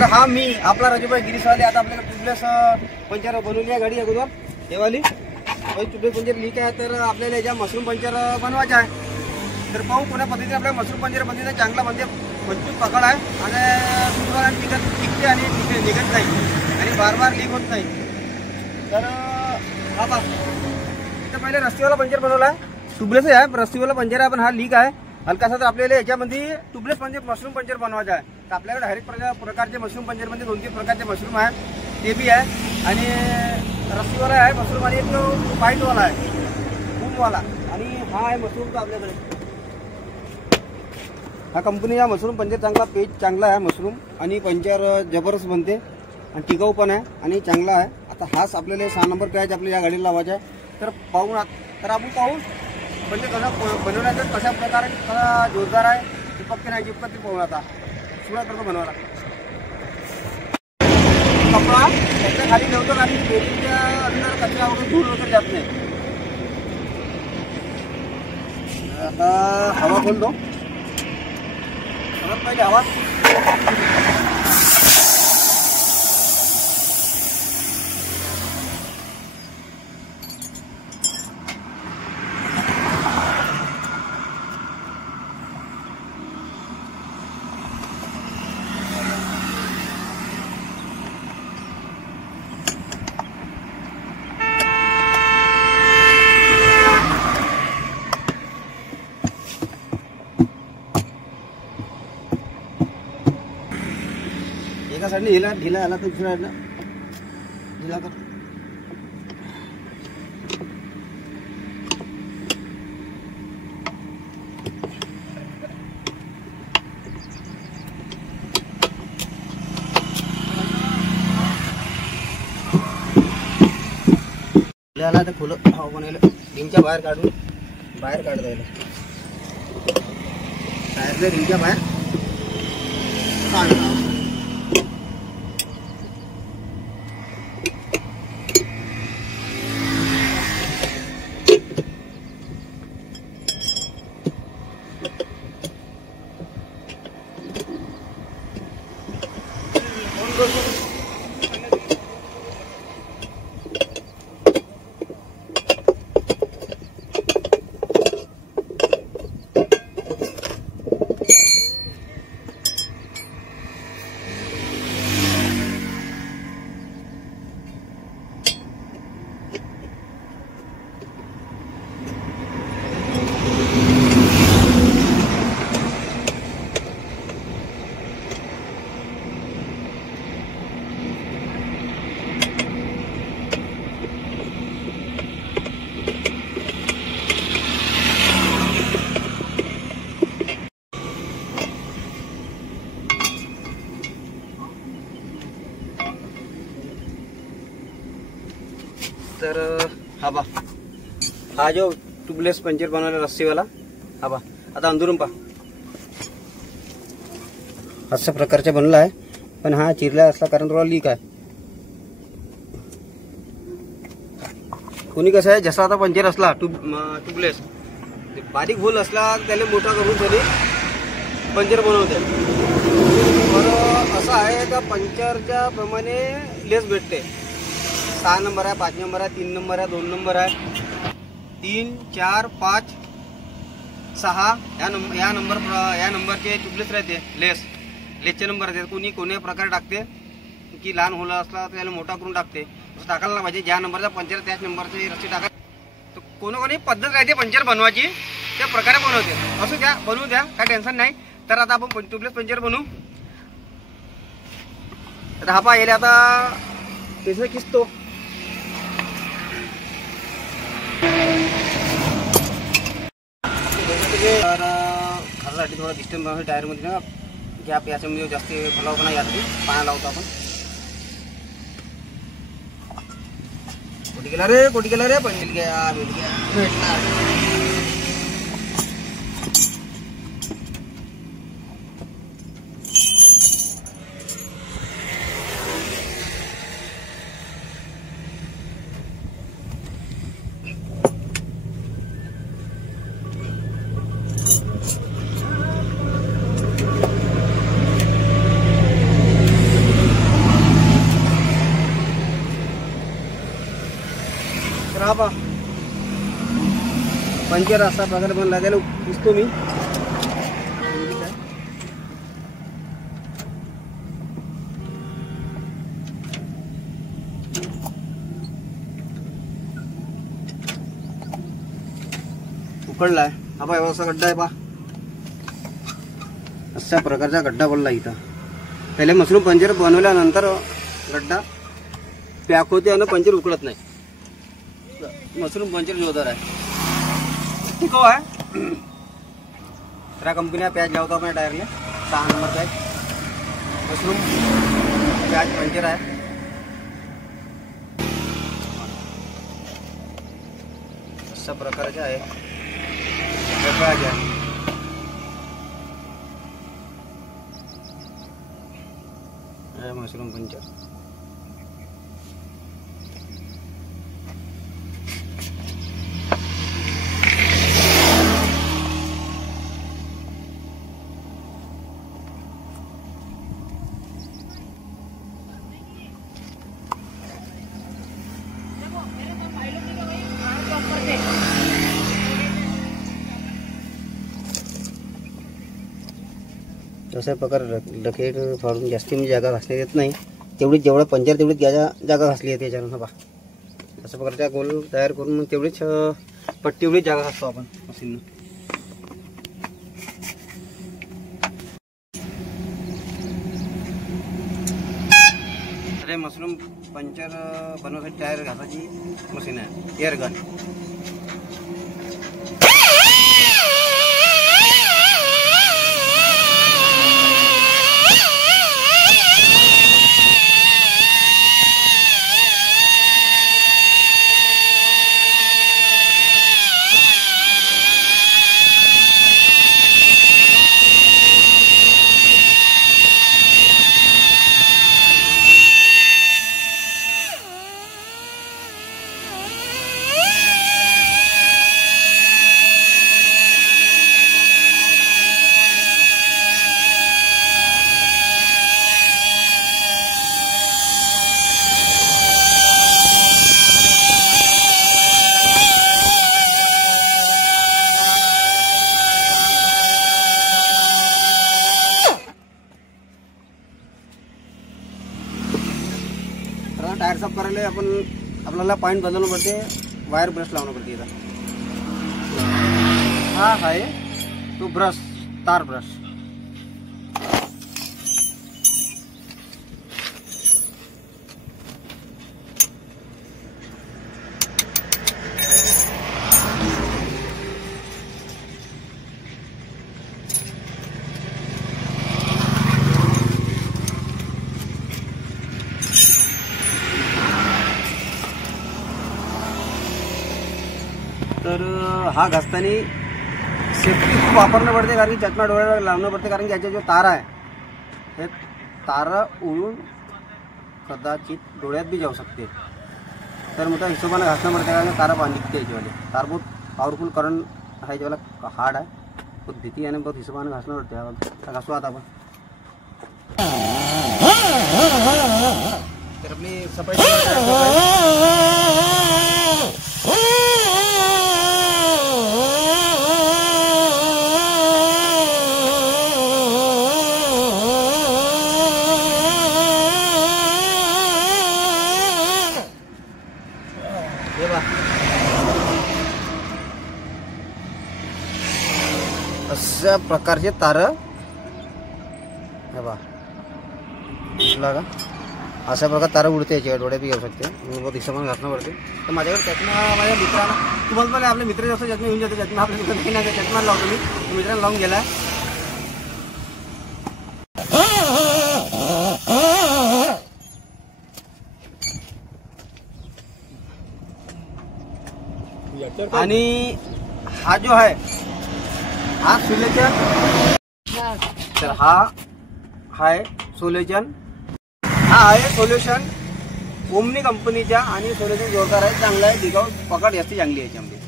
तर हा मी आपला राजूभाई गिरीशवाले आता आपल्याला ट्यूबलेस पंचर बनवली आहे गाडी अगोदर हेवाली ट्यूबलेस पंचर लीक आहे तर आपल्याला याच्या मशरूम पंचर बनवायचा आहे. तर पाहू कोणत्या पद्धतीने आपल्या मशरूम पंचर बनते चांगला म्हणजे मजबूत पकड आहे आणि टिकते आणि निघत नाही आणि बार बार लीक होत नाही. तर हा बा इथं पहिले रस्सीवाला पंचर बनवला आहे ट्यूबलेस आहे रस्सीवाला पंचर आहे पण हा लीक आहे हलकासा. तर आपल्याला याच्यामध्ये ट्यूबलेस पंचर मशरूम पंचर बनवायचा आहे. तर आपल्याकडे हर एक प्रकारचे मशरूम पंचरमध्ये 2-3 प्रकारचे मशरूम आहे ते बी आहे आणि रस्सीवाला आहे मशरूम आणि एक व्हाईटवाला आहे बूमवाला आणि हा आहे मशरूम. तो आपल्याकडे हा कंपनीचा मशरूम पंचर चांगला पेज चांगला आहे मशरूम आणि पंचर जबरदस्त बनते आणि टिकाऊ पण आहे आणि चांगला आहे. आता हाच आपल्याला 6 नंबर पॅच आपल्या या गाडीला लावायचा आहे. तर आपण पाहून म्हणजे कसं बनवण्याचं कशा प्रकारे कसा जोरदार आहे चिपकते नाही चिपकत ते पाहून आता सुरुवात करतो बनवायला. कपडा त्याच्या खाली ठेवतो आणि बेरिंगच्या अंदर कचरा वगैरे धूळ वगैरे जात नाही. आता हवा खोलतो परत पहिले हवा एका साईडने ढिला आला तर दुसऱ्या साईडला ढिला कर. आला तर खुलं हवा बनायला रिंगच्या बाहेर काढता येईल टायरच्या रिंगच्या बाहेर काढ. तर हा जो ट्यूबलेस पंचर बनवला रस्सीवाला हा बा आता अंदरून पहा अशा प्रकारचा बनला आहे पण हा चिरला असला कारण थोडा लीक आहे. कोणी कसं आहे जसा आता पंचर असला ट्यूबलेस बारीक होल असला त्याला मोठा करून त्याने पंचर बनवते. तर असं आहे का पंचरच्या प्रमाणे लेस भेटते. 6 नंबर आहे 5 नंबर आहे 3 नंबर आहे 2 नंबर आहे 3, 4, 5, 6 या नंबरचे ट्यूबलेस राहते. लेसचे नंबर राहते. कोणी प्रकारे टाकते की लहान होल असला तर त्याला मोठा करून टाकते. असं टाकायला नाही पाहिजे. ज्या नंबरचा पंचर त्याच नंबरची रस्सी टाका. तर कोणी पद्धत राहते पंचर बनवायची त्या प्रकारे बनवते. असं द्या बनवू द्या काय टेन्शन नाही. तर आता आपण ट्यूबलेस पंचर बनवू. आता हा पहा याला आता त्याचं किसतो खासाठी थोडा डिस्टन्स टायरमध्ये ना गॅप याच्यामध्ये जास्त फलावपणा यासाठी पाया लावतो आपण. कुठे गेला रे पण मिल गया भेटला. पंचर असा प्रकारे बनला, त्याला पुसतो मी. उकडलाय हा बा, असा गड्डा आहे पा, अशा प्रकारचा गड्डा पडला इथं. पहिले मशरूम पंचर बनवल्यानंतर गड्डा पॅक होते आणि पंचर उकडत नाही. मशरूम पंचर जोरदार आहे, टिकाऊ आहे. त्या कंपन्या पॅच लावतो आपण टायरने. 6 नंबरचा आहे मशरूम पॅच पंचर आहे. अशा प्रकारचे आहे मशरूम पंचर. अशा प्रकारे डकेट फाडून जास्ती मी जागा घासली येत नाही. तेवढीच जेवढं पंचर तेवढीच जागा घासली येते याच्यानं. बा अशा प्रकारच्या गोल तयार करून मग तेवढीच पट्टी एवढीच जागा घासतो आपण मशीननं. अरे मशरूम पंचर बनवण्यासाठी टायर घासाची मशीन आहे, एअर गन. टायर साफ करायला आपल्याला पॉइंट बदलणं पडते, वायर ब्रश लावणं पडते. इथं हा आहे तो ब्रश, तार ब्रश. तर हा घासताना सेफ्टी खूप वापरणं पडते, कारण की चष्मा डोळ्याला लावणं पडते, कारण की याच्या जो तारा आहे हे तारा उडून कदाचित डोळ्यात बी जाऊ शकते. तर मोठ्या हिशोबाने घासणं पडते, कारण तारा निघते याच्यावाले. तार बहुत पॉवरफुल करंट आहे, याच्यावाला हार्ड आहे, बहुत भीती आणि बहुत हिशोबाने घासणं पडते. घासू आता आपण. तर आपली सफाई अशा प्रकारचे तार हे बा का अशा प्रकारे तार उडते, याच्यावर डोळे बी घेऊ शकते. बहुत हिशोबाने घासणं पडते. तर माझ्याकडे चष्मा माझ्या मित्रांना, तुम्हाला मला आपल्या मित्र जसं चष्मा येऊन जाते, चष्मा आपल्या दुकानात नाही, चष्मा लावतो मी. मित्रांना लावून गेला. आणि हा जो आहे हा सोल्युशन, तर हा आहे सोल्युशन, हा आहे सोल्युशन ओमनी कंपनीचा. आणि सोल्युशन जोरदार आहे, चांगला आहे, टिकाऊ, पकड जास्ती चांगली आहे याच्यामध्ये.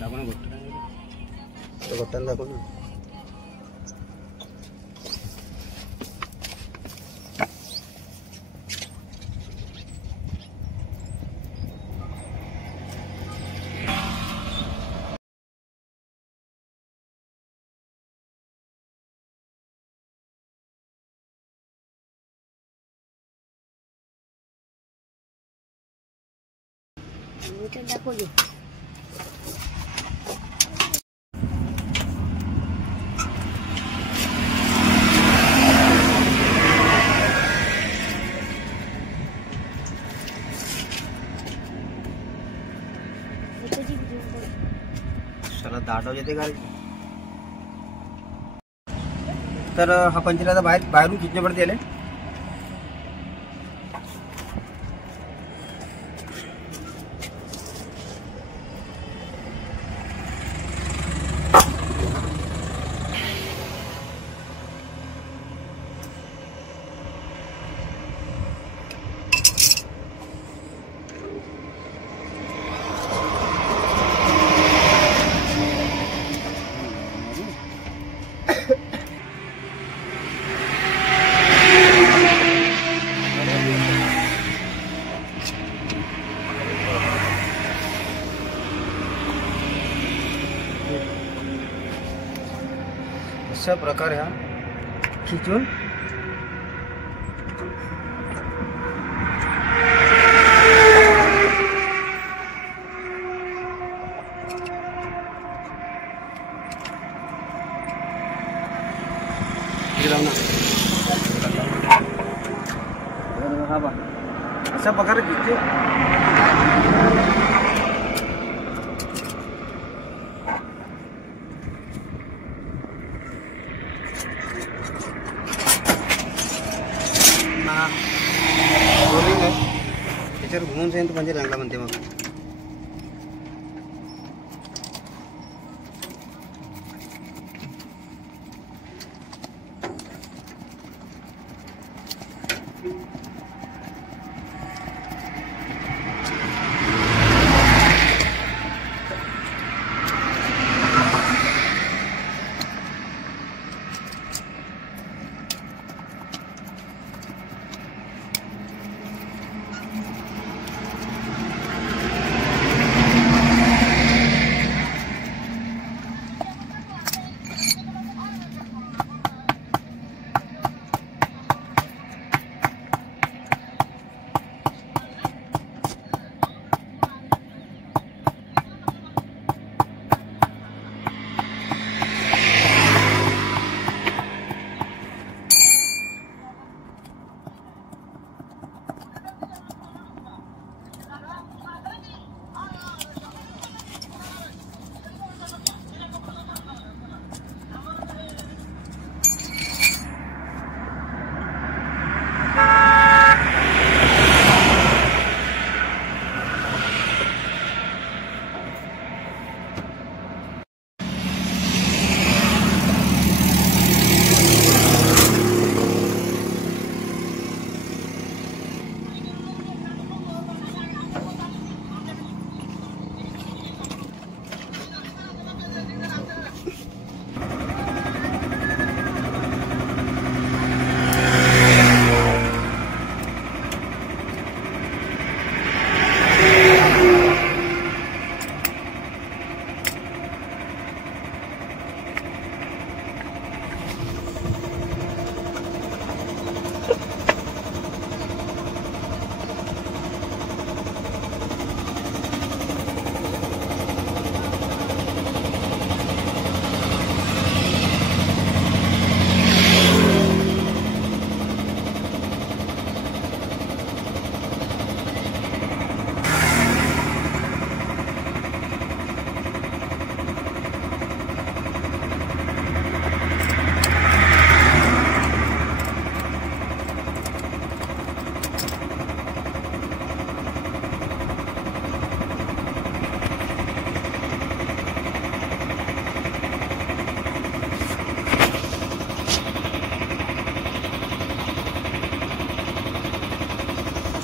दाखव ना गोष्ट दाखव ना. दाखवली. चला दाटव येते गाडी. तर हा पंचर आता बाहेरून खिचण्यावरती आले. अशा प्रकारे हा खिचून अशा प्रकारे खिचते. रोलिंग आहे त्याच्यावर घुमून जाईन तो पंचर चांगला म्हणते. मग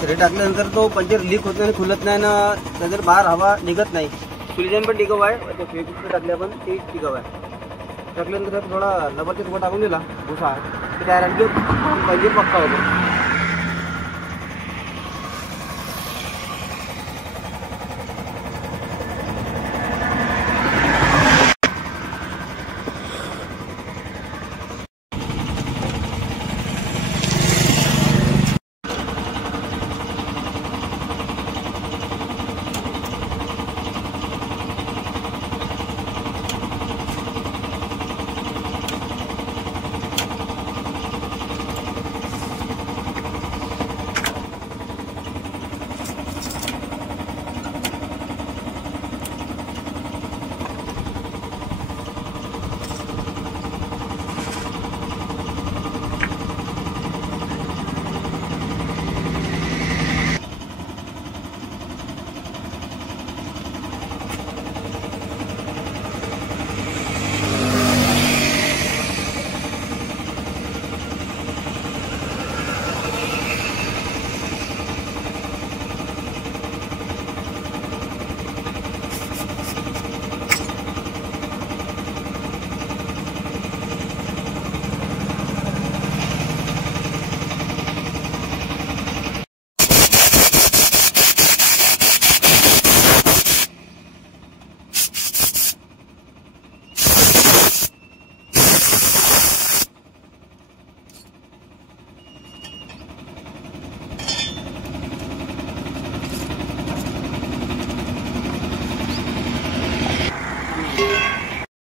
हे टाकल्यानंतर तो पंचर लीक होत नाही, खुलत नाही ना, त्यानंतर बाहेर हवा निघत नाही. सुलिजन पण टिकाऊ आहे. फेविक्विक टाकले आपण ते टिकाऊ आहे. टाकल्यानंतर थोडा रबरचा तुकडा टाकून दिला भुसा की त्या आणखी पंचर पक्का होतो.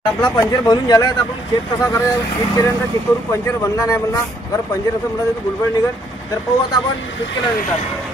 आपला पंचर बनून झाला आहे. तर आपण चेक कसा करायचा, चेक केल्यानंतर चेक करू पंचर बनला नाही म्हणला. जर पंचर असं म्हणलं तर गुलबड निघेल. तर पाहू आता आपण चेक केल्यानंतर.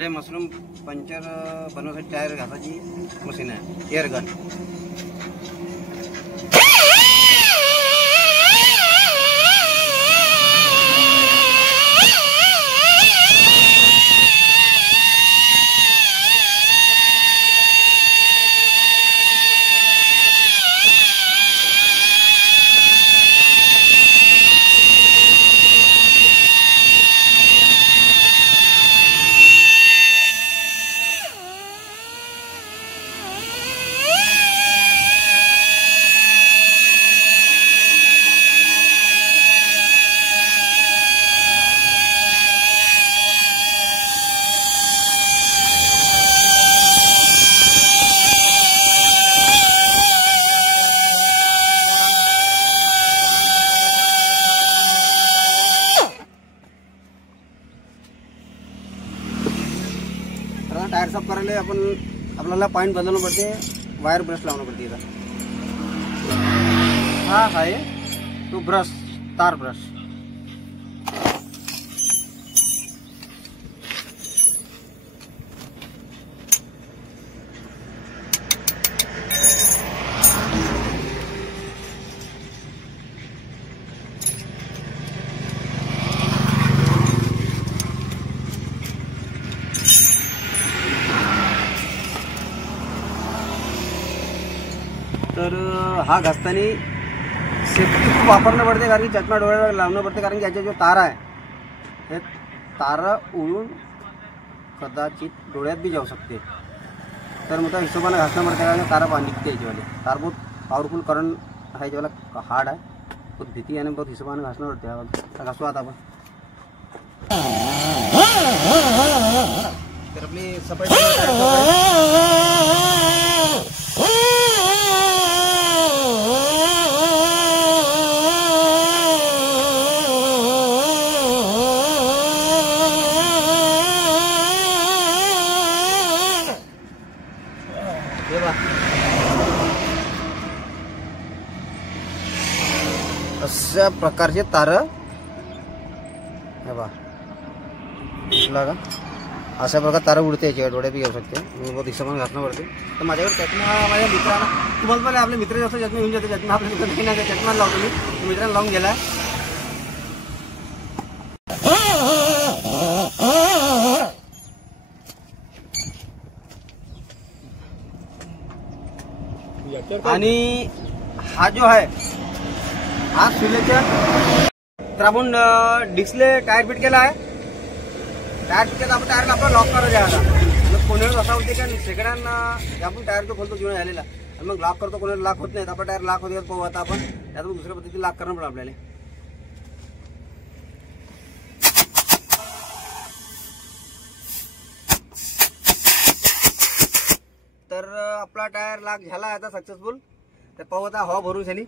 हे मशरूम पंचर बनवण्यासाठी टायर घासाची मशीन आहे, एअर गन. टायर साफ करायला आपल्याला पॉइंट बदलणं पडते, वायर ब्रश लावणं पडते. इथं हा आहे तो ब्रश, तार ब्रश. तर हा घासताना सेफ्टी खूप वापरणं पडते, कारण की चष्मा डोळ्याला लावणं पडते, कारण की याचे जो तार आहे हे तार उडून कदाचित डोळ्यात भी जाऊ शकते. तर मोठ्या हिशोबाने घासणं पडते, कारण तारा पाणी निघते याच्यावाले. तार बहुत पॉवरफुल करंट आहे, याच्यावाला हार्ड आहे, बहुत भीती आणि बहुत हिशोबाने घासणं पडते. घासू आता आपण. तर आपली सफाई अशा प्रकारचे तार बघा, दिसला का? अशा प्रकारे तार उडते, याच्या डोळ्यात बी घेऊ शकते. बहुत हिशोबाने घासणं पडते. तर माझ्याकडे चष्मा, माझ्या मित्रांना, तुम्हाला पण आपले मित्र जास्त चष्मा येऊन जाते. चष्मा आपल्या चष्मा लावतो मी, मित्रांना लावून गेला. आणि हा जो आहे हा सिलेक्शन तर आपण डिस्कले टायर फिट केला आहे. टायर फिट केला आपण टायरला आपण लॉक करायचं आहे आता. कोणाला असा होते का सेकंड आपण टायर तो खोलतो जुना झालेला आणि मग लॉक करतो, कोणाला लॉक होत नाही. आपला टायर लॉक होते पाहू आता आपण. त्यातून दुसऱ्या पद्धतीने लॉक करणं पडेल आपल्याला. तर आपला टायर लॉक झाला आता सक्सेसफुल. तर पाहू आता हवा भरून झाली.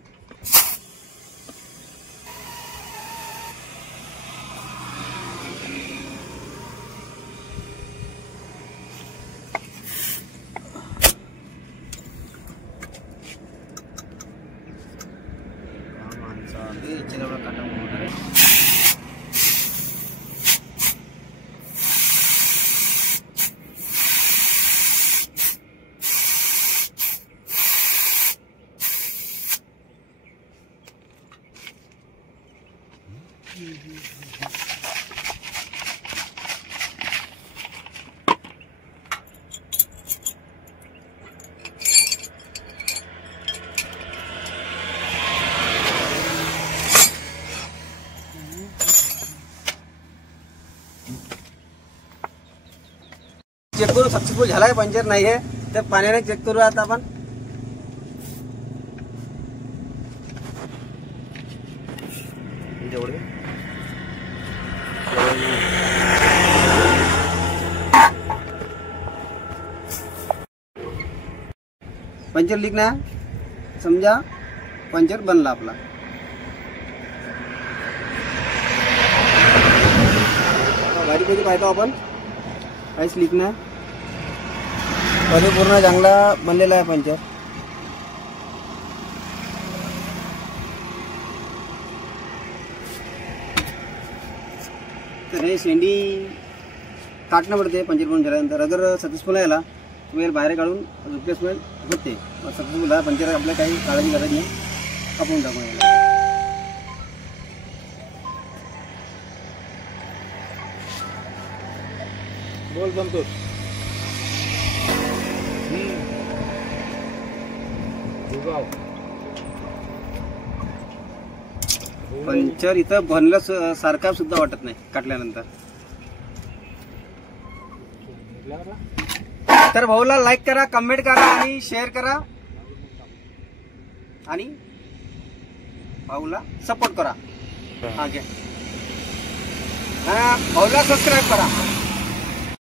चेक करू सक्सेसफुल झालाय, पंचर नाही आहे तर पाण्याने चेक करू आता आपण. जेवढे पंचर लीक ना समजा पंचर बनला आपला. गाडी कधी पाहतो आपण, काहीच लीक नाही. परिपूर्ण चांगला बनलेला आहे पंचर. तर हे शेंडी काटणं पडते पंचर बनून झाल्यानंतर. अगर सक्सेसफुल आहे तुम्ही बाहेर काढून रिप्लेसमेंट होते. सक्सेसफुल आहे पंचर, आपल्या काही काळजी करायची नाही, कापून टाकून यायला. बोल संतोष. पंचर इथं बनलं सारखा सुद्धा वाटत नाही काटल्यानंतर. तर भाऊला लाईक करा, कमेंट करा आणि शेअर करा आणि भाऊला सपोर्ट करा. भाऊला सबस्क्राईब करा.